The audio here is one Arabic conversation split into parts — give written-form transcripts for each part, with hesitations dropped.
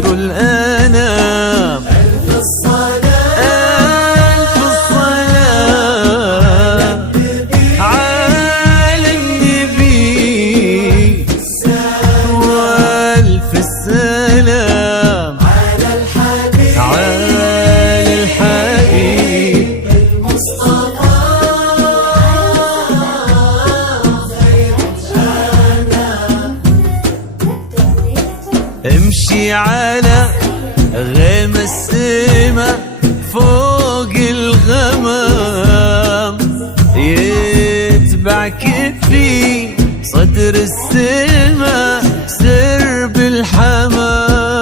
خير الأنام. ألف الصلاة ألف الصلاة على النبي، وألف السلام على الحبيب، على الحبيب المصطفى خير الأنام. امشي على غيم السما فوق الغمام، يتبعك في صدر السما سرب الحمام.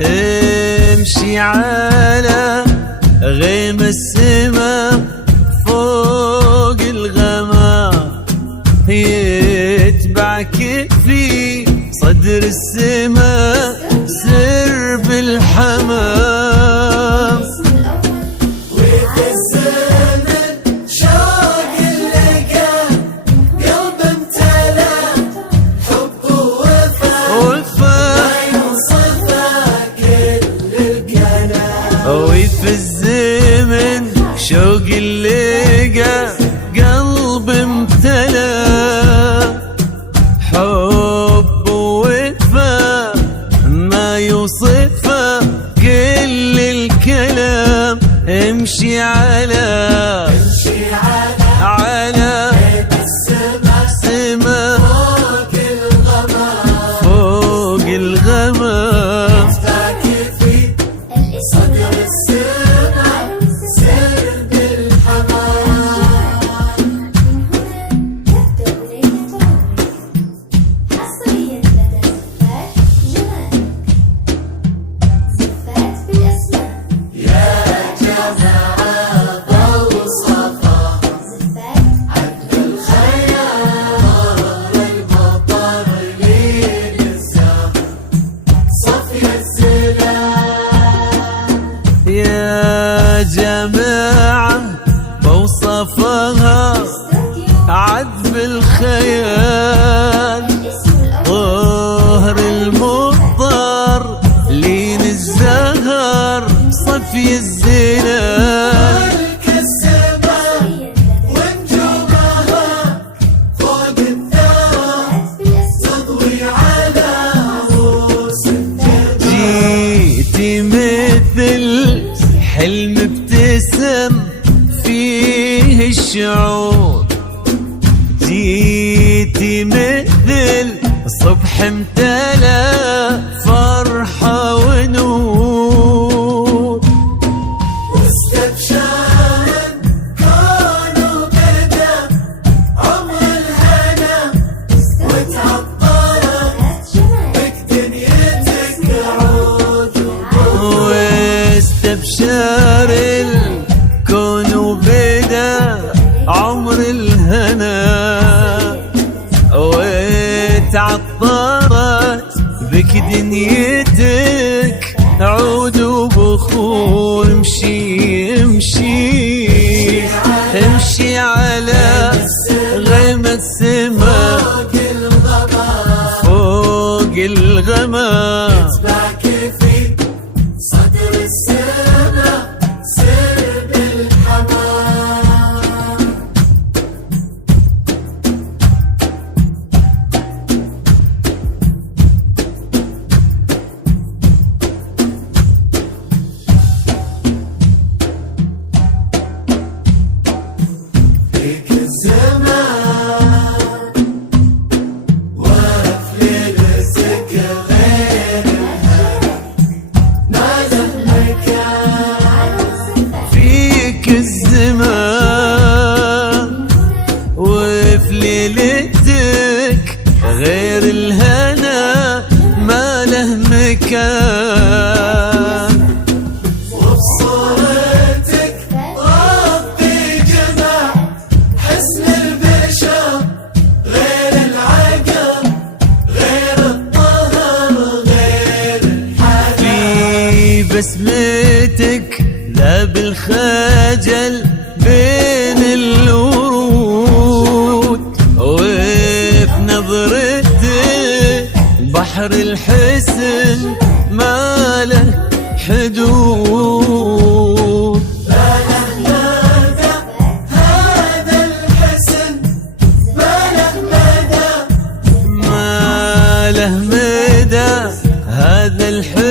امشي على غيم السما فوق الغمام، يتبعك في صدر السما سرب الحمام. وفي الزمن شوق اللقى قلب امتلى حب ووفا يوصفه كل الكلام. وفي الزمن شوق اللقى قلب امتلى حب ووفا ما يوصفه كل الكلام. امشي على على السما سما فوق الغمام، فوق الغمام. افتاك في صدر السما سرب الحمام. حصريا لدى زفات جمال، زفات بالأسماء، يا جماعة بالصفا زفات عدل الخيار المطر للزام صفي السلام. يا جماعة بوصفها عذب الخيال، الاسم الأول طهر المضطر لين الزهر صفي الزلال. ملك السماء ونجومها فوق الثرى بالأسماء، تضوي على رؤوس الجبال. جيتي مثل حلم ابتسم فيه الشعور، جيتي مثل صبح امتلى فرحة ونور. واستبشارا كانوا بدا عمر الهنا وتعطرت جمال بك دنيتك عود واستبشر الكون وبدا عمر الهنا، وتعطرت بك دنيتك عود وبخور. امشي امشي امشي على غيم السما فوق الغمام، فوق الغمام. باك في صدر السما سرب الحمام. فيك الزمان وقف ليلتك غير ما له مكان. فيك الزمان وفي ليلتك غير الهنا ما له مكان. وبصورتك ربي جمع حسن البشر غير العقل غير الطهر غير الحياة. في بسمتك لا بالخجل بين الورود، وفي نظرتك بحر الحسن ما له حدود. ما له مدى هذا الحسن، ما له مدى، ما له مدى هذا الحسن